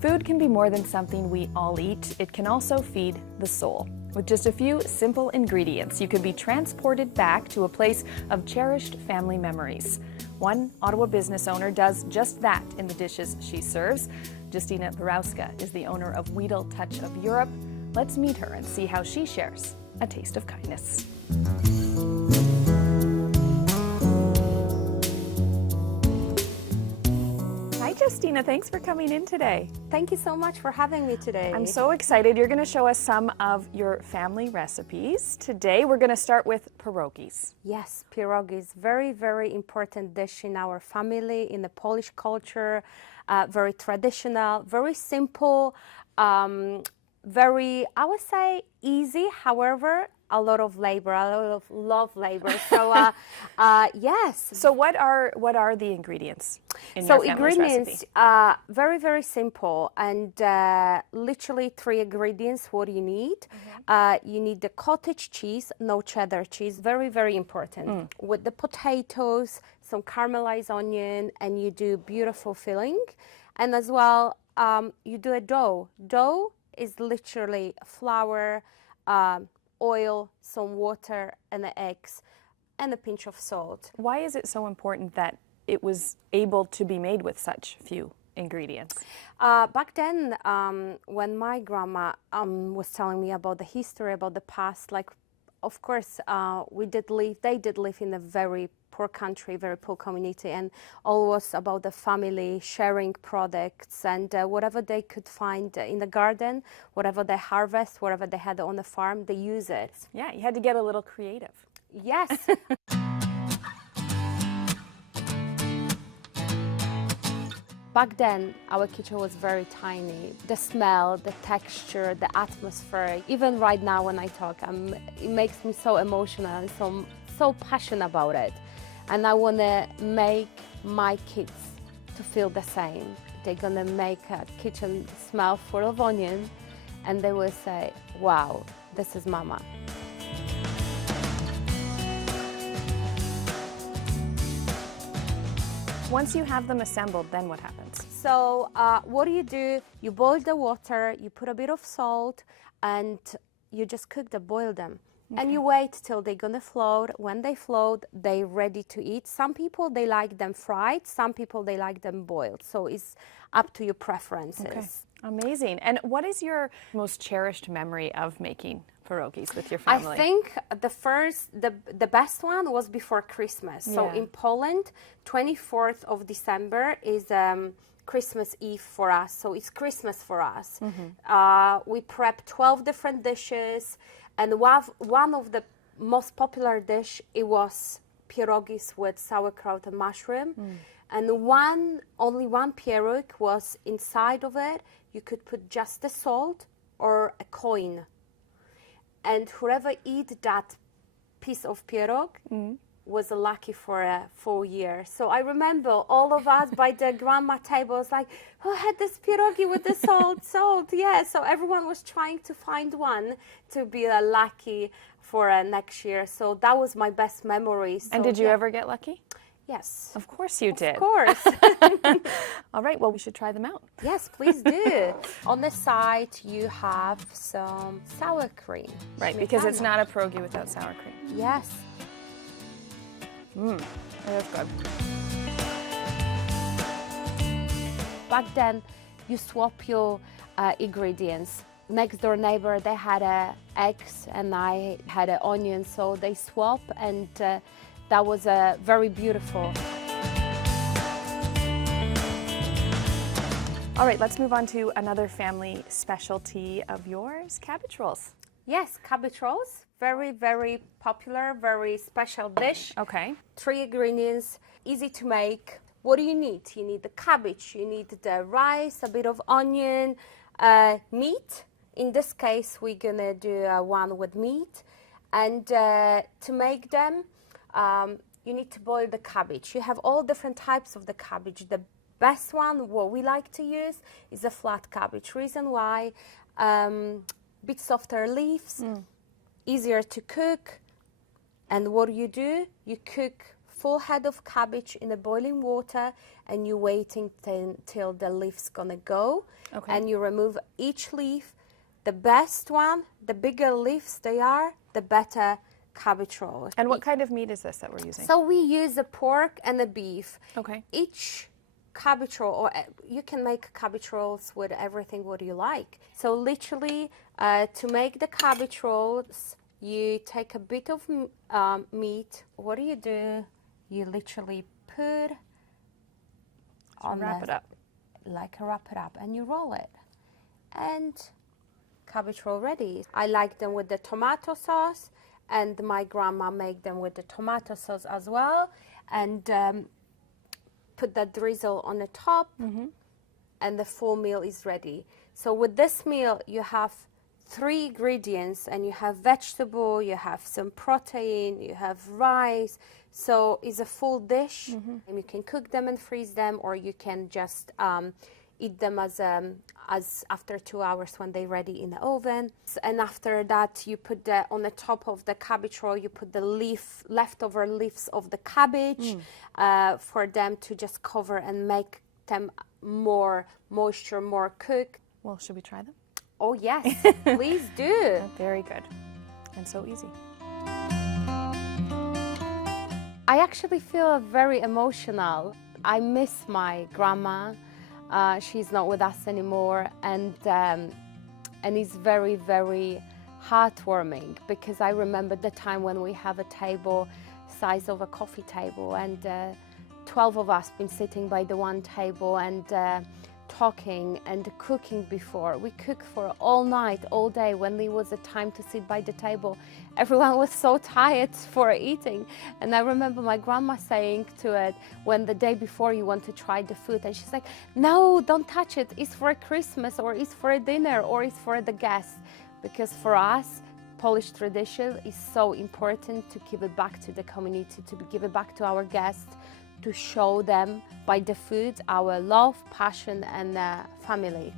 Food can be more than something we all eat. It can also feed the soul. With just a few simple ingredients, you could be transported back to a place of cherished family memories. One Ottawa business owner does just that in the dishes she serves. Justyna Borowska is the owner of Wedel Touch of Europe. Let's meet her and see how she shares a taste of kindness. Hi, Justyna. Thanks for coming in today. Thank you so much for having me today. I'm so excited. You're going to show us some of your family recipes. Today, we're going to start with pierogies. Yes, pierogies, very, very important dish in our family, in the Polish culture. Very traditional, very simple, very, I would say, easy. However, a lot of labor, a lot of love labor. So yes. So what are the ingredients in your family's ingredients, recipe? Very, very simple, and literally 3 ingredients what you need. You need the cottage cheese, no cheddar cheese, very, very important. With the potatoes, some caramelized onion, and you do beautiful filling. And as well, you do a dough. Dough is literally flour, oil, some water, and the eggs, and a pinch of salt. Why is it so important that it was able to be made with such few ingredients? Back then, when my grandma was telling me about the history, about the past, like, of course, they did live in a very poor country, very poor community, and all was about the family sharing products and whatever they could find in the garden, whatever they harvest, whatever they had on the farm, they use it. Yeah, you had to get a little creative. Yes. Back then, our kitchen was very tiny. The smell, the texture, the atmosphere, even right now when I talk, it makes me so emotional and so passionate about it. And I want to make my kids to feel the same. They're going to make a kitchen smell full of onion, and they will say, wow, this is mama. Once you have them assembled, then what happens? So what do? You boil the water, you put a bit of salt, and you just boil them. Okay. And you wait till they're gonna float. When they float, they're ready to eat. Some people, they like them fried. Some people, they like them boiled. So it's up to your preferences. Okay. Amazing. And what is your most cherished memory of making pierogies with your family? I think the best one was before Christmas. Yeah. So in Poland, 24th of December is Christmas Eve for us. So it's Christmas for us. We prep 12 different dishes. And one of the most popular dish, it was pierogies with sauerkraut and mushroom. And only one pierog was inside of it. You could put just the salt or a coin. And whoever eat that piece of pierog was lucky for a full year. So I remember all of us by the grandma table was like, who had this pierogi with the salt? Yeah, so everyone was trying to find one to be lucky for next year. So that was my best memory. So, and did you ever get lucky? Yes. Of course you did. Of course. All right, well, we should try them out. Yes, please do. On the side, you have some sour cream. Right, because it's not a pierogi without sour cream. Yes. That's good. Back then, you swap your ingredients. Next door neighbor, they had eggs and I had an onion, so they swap, and that was very beautiful. All right, let's move on to another family specialty of yours, cabbage rolls. Yes, cabbage rolls. Very, very popular, very special dish. Okay. 3 ingredients, easy to make. What do you need? You need the cabbage, you need the rice, a bit of onion, meat. In this case, we're gonna do one with meat. And to make them, you need to boil the cabbage. You have all different types of the cabbage. The best one, what we like to use, is a flat cabbage. Reason why, bit softer leaves, easier to cook. And what do? You cook full head of cabbage in the boiling water, and you're waiting till the leaf's gonna go. Okay. And you remove each leaf. The best one, the bigger leaves they are, the better cabbage roll. And what kind of meat is this that we're using? So we use a pork and a beef. Okay. Each cabbage roll, or you can make cabbage rolls with everything what you like. So literally, to make the cabbage rolls, you take a bit of meat. What do? You literally put wrap it up. Wrap it up, and you roll it. And cabbage roll ready. I like them with the tomato sauce, and my grandma make them with the tomato sauce as well. And put that drizzle on the top, and the full meal is ready. So with this meal, you have 3 ingredients, and you have vegetable, you have some protein, you have rice. So it's a full dish, and you can cook them and freeze them, or you can just eat them as after 2 hours when they're ready in the oven. And after that, you put on the top of the cabbage roll, you put the leftover leaves of the cabbage for them to just cover and make them more moisture, more cooked. Well, should we try them? Oh yes, please do. Very good. And so easy. I actually feel very emotional. I miss my grandma. She's not with us anymore, and it's very, very heartwarming, because I remember the time when we have a table size of a coffee table, and 12 of us been sitting by the one table and talking and cooking before. We cooked for all night, all day. When there was a time to sit by the table, everyone was so tired for eating. And I remember my grandma saying to it, when the day before you want to try the food, and she's like, no, don't touch it. It's for Christmas, or it's for a dinner, or it's for the guests. Because for us, Polish tradition is so important to give it back to the community, to give it back to our guests, to show them by the food our love, passion, and family.